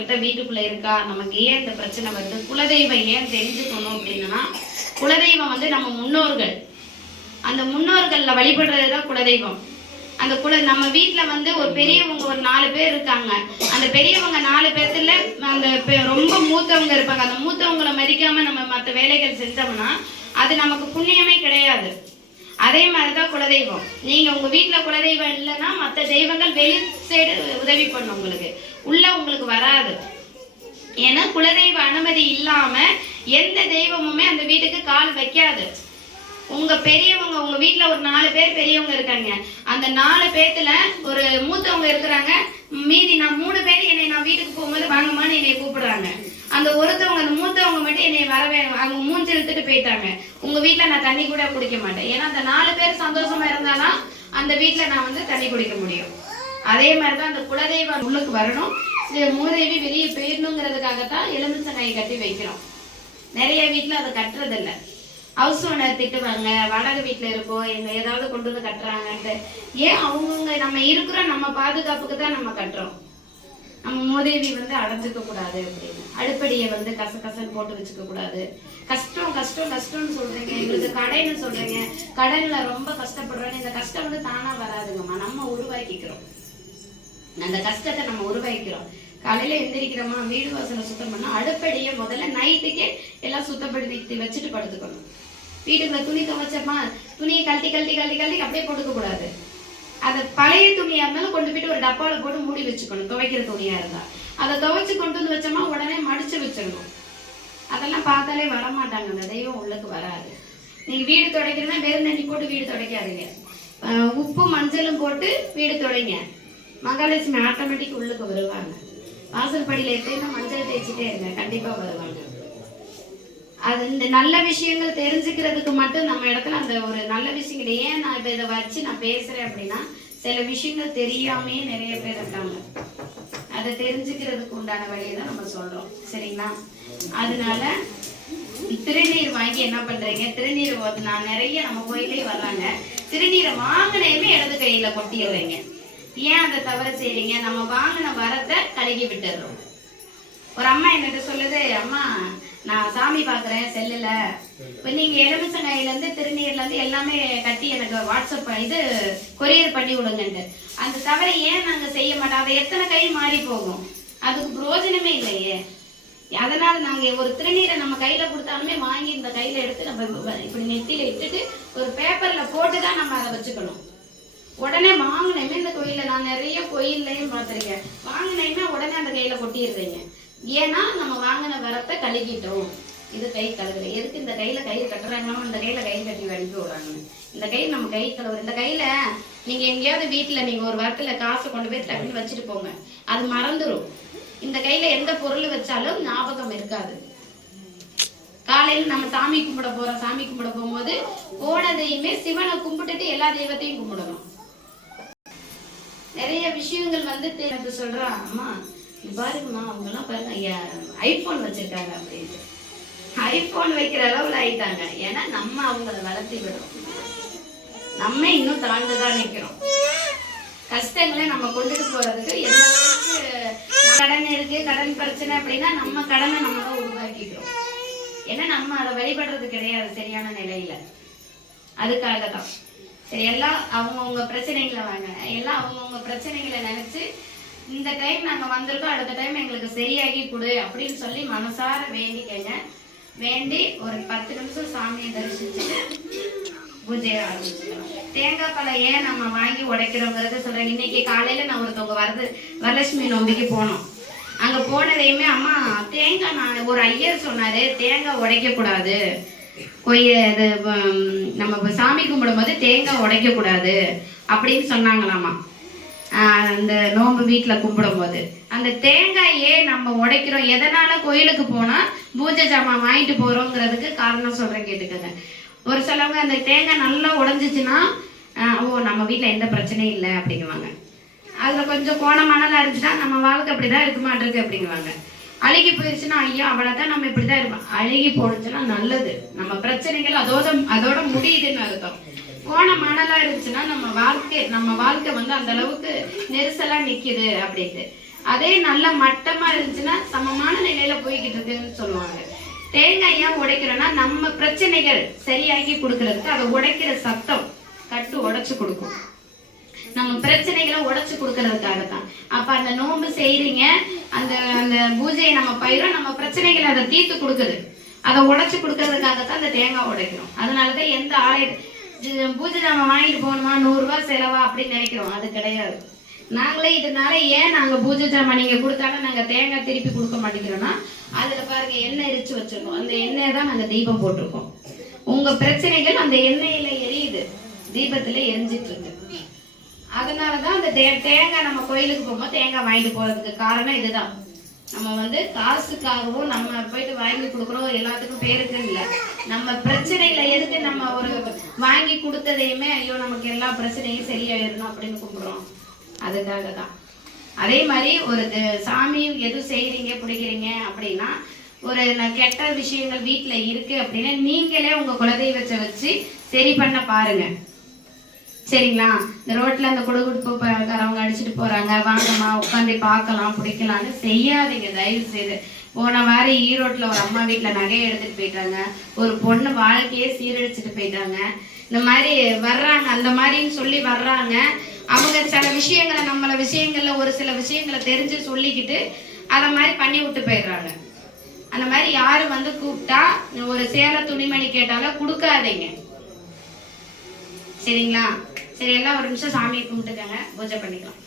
கிட்ட வீட்டுக்குள்ள இருக்கா, நமக்கு ஏன் இந்த பிரச்சனை வருது, குலதெய்வம் ஏன் தெரிஞ்சுக்கணும் அப்படின்னா, குலதெய்வம் வந்து நம்ம முன்னோர்கள். அந்த முன்னோர்கள்ல வழிபடுறதுதான் குலதெய்வம். அந்த நம்ம வீட்டுல வந்து ஒரு பெரியவங்க ஒரு 4 பேர் இருக்காங்க. அந்த பெரியவங்க 4 பேர்த்துல அந்த ரொம்ப மூத்தவங்க இருப்பாங்க. அந்த மூத்தவங்களை மதிக்காம நம்ம மற்ற வேலைகள் செஞ்சோம்னா அது நமக்கு புண்ணியமே கிடையாது. அதே மாதிரிதான் குலதெய்வம். நீங்க உங்க வீட்டுல குலதெய்வம் இல்லைன்னா மற்ற தெய்வங்கள் வெளி சைடு உதவி பண்ணும், உங்களுக்கு உள்ள உங்களுக்கு வராது. ஏன்னா குலதெய்வ அனுமதி இல்லாம எந்த தெய்வமுமே அந்த வீட்டுக்கு கால் வைக்காது. உங்க பெரியவங்க, உங்க வீட்டுல ஒரு 4 பேர் பெரியவங்க இருக்காங்க. அந்த 4 பேர்த்துல ஒரு மூத்தவங்க இருக்கிறாங்க, மீதி நான் 3 பேர் என்னை நான் வீட்டுக்கு போகும்போது வாங்கம்மான்னு என்னை கூப்பிடுறாங்க. அந்த ஒருத்தவங்க, அந்த மூத்தவங்க மட்டும் என்னை வரவே, அவங்க மூஞ்சி இழுத்துட்டு போயிட்டாங்க. உங்க வீட்டுல நான் தண்ணி கூட குடிக்க மாட்டேன். ஏன்னா அந்த 4 பேர் சந்தோஷமா இருந்தாதான் அந்த வீட்டுல நான் வந்து தண்ணி குடிக்க முடியும். அதே மாதிரிதான் அந்த குலதெய்வம் உள்ளுக்கு வரணும், மூதேவி வெளியே போயிடணுங்கிறதுக்காகத்தான் எலுமிச்சங்காயை கட்டி வைக்கிறோம். நிறைய வீட்டுல அதை கட்டுறது இல்லை. ஹவுஸ் ஓனர் திட்டுவாங்க, வாடகை வீட்டுல இருக்கோம், எங்க ஏதாவது கொண்டு வந்து கட்டுறாங்கன்ட்டு. ஏன் அவங்கவுங்க நம்ம இருக்கிறோம், நம்ம பாதுகாப்புக்கு தான் நம்ம கட்டுறோம். நம்ம மூதேவி வந்து அடைஞ்சுக்க கூடாது அப்படின்னு. அடுப்படியை வந்து கசன்னு போட்டு வச்சுக்க கூடாது. கஷ்டம் கஷ்டம் கஷ்டம்னு சொல்றீங்க, எங்களுக்கு கடைன்னு சொல்றீங்க, கடன்ல ரொம்ப கஷ்டப்படுறோம். இந்த கஷ்டம் வந்து தானா வராதுங்கம்மா, நம்ம உருவாக்கிக்கிறோம். அந்த கஷ்டத்தை நம்ம உருவாக்கிறோம். காலையில எந்திரிக்கிறோமா, வீடு வாசலை சுத்தம் பண்ணா அடுப்படியை முதல்ல நைட்டுக்கே எல்லாம் சுத்தப்படுத்தி வச்சுட்டு படுத்துக்கணும். வீட்டுக்குள்ள துணி துவைச்சோமா, துணியை கழட்டி அப்படியே போட்டுக்க கூடாது. அதை பழைய துணியா இருந்தாலும் கொண்டு போயிட்டு ஒரு டப்பால போட்டு மூடி வச்சுக்கணும். துவைக்கிற துணியா இருந்தா அதை துவைச்சு கொண்டு வந்து வச்சோமா உடனே மடிச்சு வச்சிடணும். அதெல்லாம் பார்த்தாலே வரமாட்டாங்க, அந்த தெய்வம் உள்ளுக்கு வராது. நீங்க வீடு துடைக்கிறதுனா வெறும் தண்ணி போட்டு வீடு துடைக்காதீங்க, உப்பு மஞ்சளும் போட்டு வீடு துடைங்க. மகாலட்சுமி ஆட்டோமேட்டிக் உள்ளுக்கு வருவாங்க. வாசல் படியில எப்படின்னா மஞ்சள் தேய்ச்சிட்டே இருங்க, கண்டிப்பா வருவாங்க. அது இந்த நல்ல விஷயங்கள் தெரிஞ்சுக்கிறதுக்கு மட்டும் நம்ம இடத்துல அந்த ஒரு நல்ல விஷயங்கள். ஏன் நான் இதை வச்சு நான் பேசுறேன் அப்படின்னா, சில விஷயங்கள் தெரியாமே நிறைய பேர் இருக்காங்க. அதை தெரிஞ்சுக்கிறதுக்கு உண்டான வழியை தான் நம்ம சொல்றோம், சரிங்களா? அதனால திருநீர் வாங்கி என்ன பண்றீங்க, திருநீர் நான் நிறைய நம்ம கோயிலே வர்றாங்க, திருநீரை வாங்கினேமே இடது கையில கொட்டிடுறீங்க. ஏன் அதை தவற செய்றீங்க? நம்ம வாங்கின வரத்தை கழுகி விட்டுறோம். ஒரு அம்மா என்கிட்ட சொல்லுது, அம்மா நான் சாமி பாக்குறேன் செல்லுல, இப்ப நீங்க எலுமிச்சங்காயில இருந்து திருநீர்ல இருந்து எல்லாமே கட்டி எனக்கு வாட்ஸ்அப் இது கொரியர் பண்ணி விடுங்கன்ட்டு. அந்த தவறை ஏன் நாங்க செய்ய மாட்டோம்? அதை எத்தனை கை மாறி போகும், அதுக்கு பிரயோஜனமே இல்லையே. அதனால நாங்க ஒரு திருநீரை நம்ம கையில கொடுத்தாலுமே வாங்கி இந்த கையில எடுத்து நம்ம இப்படி நெத்தியில இட்டுட்டு ஒரு பேப்பர்ல போட்டுதான் நம்ம அதை வச்சுக்கணும். உடனே வாங்கினேமே இந்த கோயில நான் நிறைய கோயில்லையும் பார்த்திருக்கேன், வாங்கினேமே உடனே அந்த கையில கொட்டிடுறீங்க. ஏன்னா நம்ம வாங்கின வரத்தை கழுகிட்டோம். இது கை கழுகுற எதுக்கு? இந்த கையில கயிறு கட்டுறாங்களோ, இந்த கையில கயிறு கட்டி அனுப்பி விடுறாங்க. இந்த கை நம்ம கை கழுவுற, இந்த கையில நீங்க எங்கேயாவது வீட்டுல நீங்க ஒரு வாரத்துல காசை கொண்டு போய் டக்குன்னு வச்சுட்டு போங்க, அது மறந்துடும். இந்த கையில எந்த பொருள் வச்சாலும் ஞாபகம் இருக்காது. காலையில நம்ம சாமி கும்பிட போறோம், சாமி கும்பிட போகும்போது போனதையுமே சிவனை கும்பிட்டுட்டு எல்லா தெய்வத்தையும் கும்பிடணும். நிறைய விஷயங்கள் வந்து தேர்ந்து சொல்றான், அம்மா பாருங்கம்மா அவங்க எல்லாம் பாருங்க ஐபோன் வச்சிருக்காங்க அப்படின்ட்டு. ஐபோன் வைக்கிற அளவுல ஆயிட்டாங்க. ஏன்னா நம்ம அவங்கள வளர்த்தி விடுறோம், நம்ம இன்னும் தாழ்ந்துதான் நிக்கிறோம். கஷ்டங்களை நம்ம கொண்டுட்டு போறதுக்கு எந்த அளவுக்கு கடன் இருக்கு, கடன் பிரச்சனை அப்படின்னா நம்ம கடனை நம்ம தான் உருவாக்கிக்கிறோம். ஏன்னா நம்ம அதை வழிபடுறது கிடையாது சரியான நிலையில. அதுக்காக தான் சரி எல்லாம் அவங்கவுங்க பிரச்சனைகளை வாங்க, எல்லாம் அவங்கவுங்க பிரச்சனைகளை நினைச்சு இந்த டைம் நாங்க வந்திருக்கோம், அடுத்த டைம் எங்களுக்கு சரியாகி கொடு அப்படின்னு சொல்லி மனசார வேண்டிக்கங்க. வேண்டி ஒரு 10 நிமிஷம் சாமியை தரிசிச்சுட்டு பூஜையை ஆரம்பிச்சுக்கலாம். தேங்காய் பழம் ஏன் நம்ம வாங்கி உடைக்கிறோங்கிறத சொல்றேன். இன்னைக்கு காலையில நான் ஒருத்தவங்க வரலட்சுமி நோம்பிக்கு போனோம். அங்க போனதையுமே அம்மா தேங்காய், நான் ஒரு ஐயர் சொன்னாரு தேங்காய் உடைக்க கூடாது, இது நம்ம சாமி கும்பிடும் போது தேங்காய் உடைக்க கூடாது அப்படின்னு சொன்னாங்களாமா. அந்த நோம்பு வீட்டுல கும்பிடும் போது அந்த தேங்காயே நம்ம உடைக்கிறோம். எதனால கோயிலுக்கு போனா பூஜை ஜாமான் வாங்கிட்டு போறோங்கிறதுக்கு காரணம் சொல்றேன், கேட்டுக்கங்க. ஒரு சிலவங்க அந்த தேங்காய் நல்லா உடைஞ்சிச்சுன்னா ஓ நம்ம வீட்டுல எந்த பிரச்சனையும் இல்லை அப்படிங்குவாங்க. அதுல கொஞ்சம் கோணமானலாம் இருந்துச்சுன்னா நம்ம வாழ்க்கை அப்படிதான் இருக்க மாட்டிருக்கு அப்படிங்குவாங்க. அழுகி போயிடுச்சுன்னா ஐயா அவ்வளவுதான் நம்ம இப்படிதான் இருப்போம். அழுகி போடுச்சுன்னா நல்லது, நம்ம பிரச்சனைகள் அதோட முடியுதுன்னு அர்த்தம். கோண மணலா இருந்துச்சுன்னா நம்ம வாழ்க்கை வந்து அந்த அளவுக்கு நெரிசலா நிக்குது அப்படின்ட்டு. அதே நல்லா மட்டமா இருந்துச்சுன்னா சமமான நிலையில போய்கிட்டு இருக்குன்னு சொல்லுவாங்க. தேங்காய் ஏன் உடைக்கிறோம்னா நம்ம பிரச்சனைகள் சரியாக்கி கொடுக்கறதுக்கு அதை உடைக்கிற சத்தம் கட்டு உடைச்சு கொடுக்கும். நம்ம பிரச்சனைகளை உடைச்சு கொடுக்கறதுக்காகத்தான். அப்ப அந்த நோன்பு செய்யறீங்க, அந்த அந்த பூஜையை நம்ம பயிரும், நம்ம பிரச்சனைகளை அதை தீர்த்து கொடுக்குது, அதை உடைச்சு கொடுக்கறதுக்காகத்தான் அந்த தேங்காய் உடைக்கிறோம். அதனாலதான் எந்த பூஜை நம்ம வாங்கிட்டு போகணுமா 100 ரூபாய் செலவா அப்படின்னு நினைக்கிறோம். அது கிடையாது. நாங்களே இதனால ஏன் நாங்க பூஜை ஜாமான் நீங்க கொடுத்தாலும் நாங்க தேங்காய் திருப்பி கொடுக்க மாட்டேங்கிறோம்னா, அதுல பாருங்க எண்ணெய் எரிச்சு வச்சிருக்கோம். அந்த எண்ணெய் தான் நாங்க தீபம் போட்டிருக்கோம். உங்க பிரச்சனைகள் அந்த எண்ணெயில எரியுது, தீபத்துல எரிஞ்சிட்டு இருக்கு. அதனாலதான் அந்த தேங்காய் நம்ம கோயிலுக்கு போகும்போது தேங்காய் வாங்கிட்டு போறதுக்கு காரணம் இதுதான். நம்ம காசுக்காகவும் நம்ம போயிட்டு வாங்கி கொடுக்குறோம் எல்லாத்துக்கும் பேருக்கு இல்லை. நம்ம பிரச்சனையில எதுக்கு நம்ம ஒரு வாங்கி கொடுத்ததையுமே ஐயோ நமக்கு எல்லா பிரச்சனையும் சரியாயிடணும் அப்படின்னு கும்பிடுறோம். அதுக்காக தான். அதே மாதிரி ஒரு சாமி எது செய்யறீங்க பிடிக்கிறீங்க அப்படின்னா, ஒரு கெட்ட விஷயங்கள் வீட்டுல இருக்கு அப்படின்னா நீங்களே உங்க குலதெய்வத்தை வச்சு சரி பண்ண பாருங்க. சரிங்களா? இந்த ரோட்ல அந்த குடுகுடுப்புக்காரவங்க அடிச்சுட்டு போறாங்க, வாங்கம்மா உட்காந்து பார்க்கலாம் பிடிக்கலான்னு செய்யாதீங்க தயவு செய்து. போன வாரம் ஈரோட்ல ஒரு அம்மா வீட்டுல நகையை எடுத்துட்டு போயிட்டாங்க, ஒரு பொண்ணு வாழ்க்கையே சீரழிச்சுட்டு போயிட்டாங்க. இந்த மாதிரி வர்றாங்க, அந்த மாதிரின்னு சொல்லி வர்றாங்க. அவங்க சில விஷயங்களை விஷயங்கள்ல ஒரு சில விஷயங்களை தெரிஞ்சு சொல்லிக்கிட்டு அதை மாதிரி பண்ணி விட்டு போயிடுறாங்க. அந்த மாதிரி யாரும் கூப்பிட்டா ஒரு சேலை துணிமணி கேட்டாலும் கொடுக்காதீங்க. சரிங்களா? சரி, எல்லாம் ஒரு நிமிஷம் சாமியை கும்பிட்டுக்கங்க, பூஜை பண்ணிக்கலாம்.